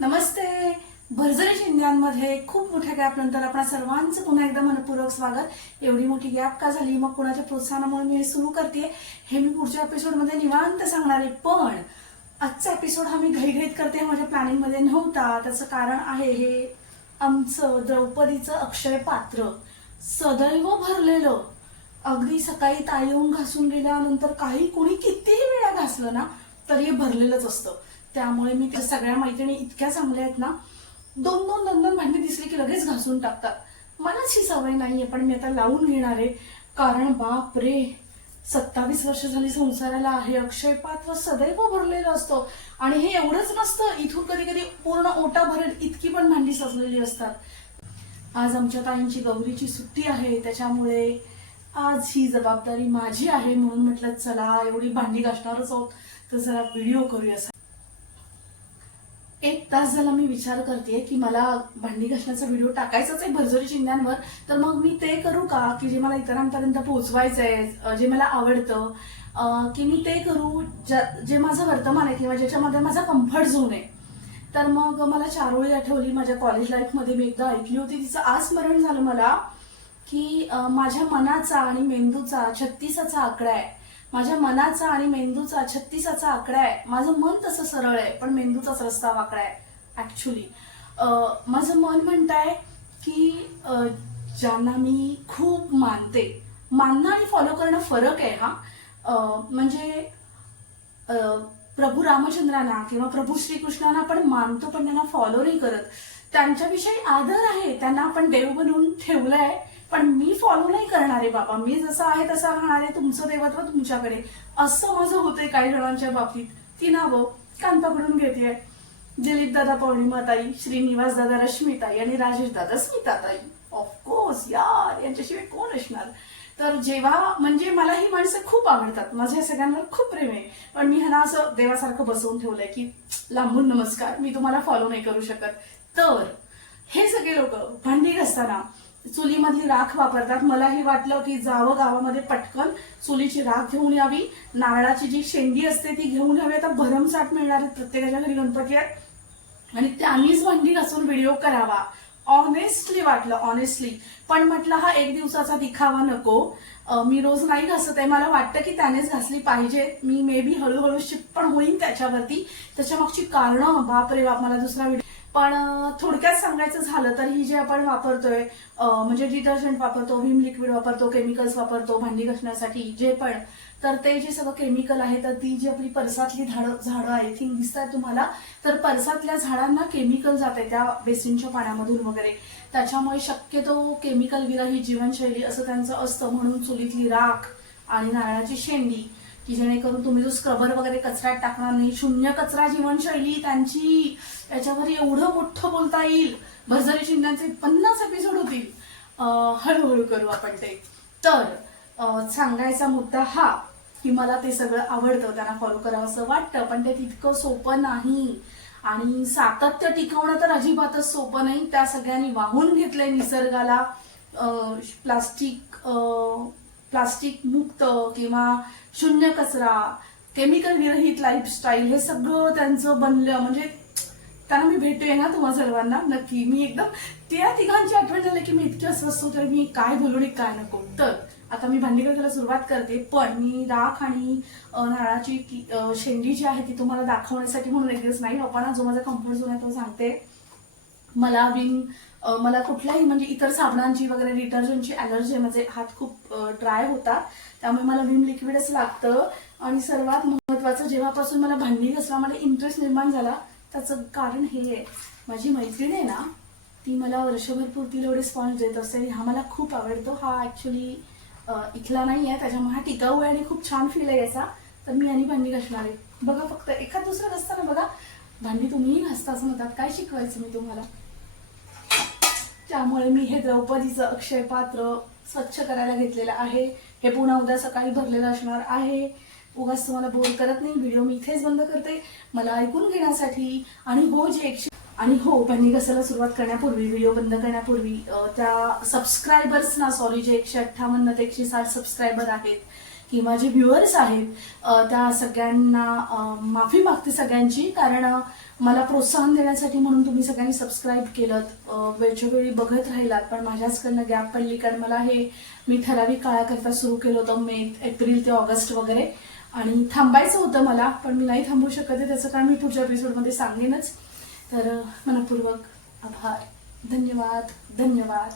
नमस्ते. भरजरी चिंध्यांमध्ये खूप मोठ्या गॅप नंतर आपणा सर्वांचं पुन्हा एकदा मनपूर्वक स्वागत. एवढी मोठी गॅप का झाली, मग कोणाच्या प्रोत्साहनामुळे मी हे सुरू करते हे मी पुढच्या एपिसोडमध्ये निवांत सांगणार आहे. पण आजचा एपिसोड हा मी घाईघाईत करते, माझ्या प्लॅनिंग मध्ये नव्हता. त्याचं कारण आहे हे आमचं द्रौपदीचं अक्षय पात्र सदैव भरलेलं. अगदी सकाळी ताई येऊन घासून गेल्यानंतर काही कोणी कितीही वेळा घासलं ना तरी हे भरलेलंच असतं. त्यामुळे मी त्या सगळ्या मैत्रिणी इतक्या चांगल्या आहेत ना, दोन दोन भांडी दिसली की लगेच घासून टाकतात. मलाच ही सवय नाहीये, पण मी आता लावून घेणार आहे. कारण बाप रे, 27 वर्ष झाली संसाराला आहे. अक्षय पात्र सदैव भरलेलं असतं. आणि हे एवढंच नसतं, इथून कधी कधी पूर्ण ओटा भरेल इतकी पण भांडी सजलेली असतात. आज आमच्या ताईंची गौरीची सुट्टी आहे, त्याच्यामुळे आज ही जबाबदारी माझी आहे. म्हणून म्हटलं चला, एवढी भांडी घासणारच आहोत तर जरा व्हिडिओ करूया. 1 तास झाला मी विचार करते की मला भांडी घासण्याचा व्हिडिओ टाकायचाच आहे भरजरी चिंध्यांवर. तर मग मी ते करू का की जे मला इतरांपर्यंत पोहोचवायचंय, जे मला आवडतं, की मी ते करू जे माझं वर्तमान आहे किंवा ज्याच्यामध्ये माझा कम्फर्ट झोन आहे. तर मग मला चारोळी आठवली. माझ्या कॉलेज लाईफमध्ये मी एकदा ऐकली होती, तिचं आज स्मरण झालं मला की माझ्या मनाचा आणि मेंदूचा 36चा आकडा आहे. माझ्या मनाचा आणि मेंदूचा 36चा आकडा आहे. माझं मन तसं सरळ आहे, पण मेंदूचाच रस्ता वाकडा आहे ऍक्च्युली. माझं मन म्हणताय की ज्यांना मी खूप मानते, मानणं आणि फॉलो करणं फरक आहे हा. म्हणजे प्रभू रामचंद्रांना किंवा प्रभू श्रीकृष्णांना आपण मानतो, पण त्यांना फॉलो नाही करत. त्यांच्याविषयी आदर आहे, त्यांना आपण देव बनवून ठेवलंय, पण मी फॉलो नाही करणार आहे. बाबा, मी जसं आहे तसं राहणार आहे, तुमचं देवत्व तुमच्याकडे, असं माझं होतंय काही जणांच्या बाबतीत. ती नावं कान पकडून घेते. दिलीप दादा पौर्णिमाताई, श्रीनिवास दादा रश्मिताई आणि राजेश दादा स्मिताताई. ऑफकोर्स यार, यांच्याशिवाय कोण असणार. तर जेव्हा म्हणजे मला ही माणसं खूप आवडतात, माझ्या सगळ्यांवर खूप प्रेम आहे, पण मी ह्यांना असं देवासारखं बसवून ठेवलंय की लांबून नमस्कार, मी तुम्हाला फॉलो नाही करू शकत. तर हे सगळे लोक भांडी घासताना चुलीमधली राख वापरतात. मलाही वाटलं की जावं गावामध्ये पटकन चुलीची राख घेऊन यावी, नारळाची जी शेंडी असते ती घेऊन यावी. आता भरमसाठ मिळणार आहेत, प्रत्येकाच्या घरी गणपती आहे, आणि त्यांनीच भांडी घासून व्हिडिओ करावा. ऑनेस्टली वाटलं, ऑनेस्टली. पण म्हटलं हा 1 दिवसाचा दिखावा नको. मी रोज नाही घासत आहे, मला वाटतं की त्यानेच घासली पाहिजे. मी मे बी हळूहळू शिफ्ट पण होईन त्याच्यावरती. त्याच्या मागची कारणं बाप रे बाप, मला दुसरा व्हिडिओ. पण थोडक्यात सांगायचं झालं तर ही जे आपण वापरतोय, म्हणजे डिटर्जंट वापरतो, व्हीम लिक्विड वापरतो, केमिकल्स वापरतो भांडी घासण्यासाठी जे पण, तर ते जे सगळं केमिकल आहे, तर ती जी आपली परसातली झाडं आय थिंक दिसतात तुम्हाला, तर परसातल्या झाडांना केमिकल जाते त्या बेसिनच्या पाण्यामधून वगैरे. त्याच्यामुळे शक्यतो केमिकल विरहित जीवनशैली असं त्यांचं असतं. म्हणून चुलीतली राख आणि नारळाची शेंडी, की जेणेकरून तुम्ही जो स्क्रबर वगैरे कचऱ्यात टाकणार नाही, शून्य कचरा जीवनशैली त्यांची. याच्यावर एवढं मोठं बोलता येईल. भरजरी चिंध्यांचे 50 एपिसोड होतील. हळूहळू करू आपण ते. तर सांगायचा मुद्दा हा की मला ते सगळं आवडतं, त्यांना फॉलो करावं असं वाटतं, पण ते तितकं सोपं नाही. आणि सातत्य टिकवणं तर अजिबातच सोपं नाही. त्या सगळ्यांनी वाहून घेतलंय निसर्गाला. प्लास्टिक मुक्त किंवा शून्य कचरा, केमिकल विरहित लाईफस्टाईल, हे सगळं त्यांचं बनलं. म्हणजे त्यांना मी भेटूया ना तुम्हा सर्वांना नक्की. मी एकदम त्या तिघांची आठवण झाली की मी इतकी अस्वस्थ होते, मी काय बोलू आणि काय नको. तर आता मी भांडी घासायला सुरुवात करते. पण मी राख आणि नारळाची शेंडी जी आहे ती तुम्हाला दाखवण्यासाठी म्हणून एक दिवस नाही वापरणार. जो माझा कम्फर्ट झोन आहे तो सांगते. मला कुठल्याही म्हणजे इतर साबणांची वगैरे डिटर्जंटची अलर्जी आहे. माझे हात खूप ड्राय होतात, त्यामुळे मला व्हीम लिक्विडच लागतं. आणि सर्वात महत्वाचं, जेव्हापासून मला भांडी घासण्यामध्ये इंटरेस्ट निर्माण झाला त्याचं कारण हे आहे, माझी मैत्रीण आहे ना, ती मला वर्षभर पुरतील एवढे स्पॉन्ज देत असते. हा मला खूप आवडतो. हा ऍक्च्युली इथला नाही आहे, त्याच्यामुळे हा टिकाऊ आहे आणि खूप छान फील आहे याचा. तर मी आणि भांडी घासणार आहे. बघा, फक्त एखाद दुसरं घासताना बघा, भांडी तुम्हीही घासता असं म्हणतात, काय शिकवायचं मी तुम्हाला. त्यामुळे मी हे द्रौपदीचं अक्षय पात्र स्वच्छ करायला घेतलेलं आहे. हे पुन्हा उद्या सकाळी भरलेलं असणार आहे. उगाच तुम्हाला बोर करत नाही. व्हिडिओ मी इथेच बंद करते मला ऐकून घेण्यासाठी. आणि हो, भांडी घासायला सुरुवात करण्यापूर्वी, व्हिडिओ बंद करण्यापूर्वी, त्या सबस्क्रायबर्सना सॉरी, जे 158 ते 160 सबस्क्रायबर आहेत, की माझे व्ह्युअर्स आहेत त्या सगळ्यांना माफी मागते सगळ्यांची, कारण मला प्रोत्साहन देण्यासाठी म्हणून तुम्ही सगळ्यांनी सबस्क्राईब केलं, वेळच्या वेळी बघत राहिलात, पण माझ्याचकडनं गॅप पडली, कारण मला हे मी ठराविक काळाकरता सुरू केलं होतं, एप्रिल ते ऑगस्ट वगैरे, आणि थांबायचं होतं मला, पण मी नाही थांबू शकत आहे. त्याचं कारण मी पुढच्या एपिसोडमध्ये सांगेनच. तर मनपूर्वक आभार. धन्यवाद.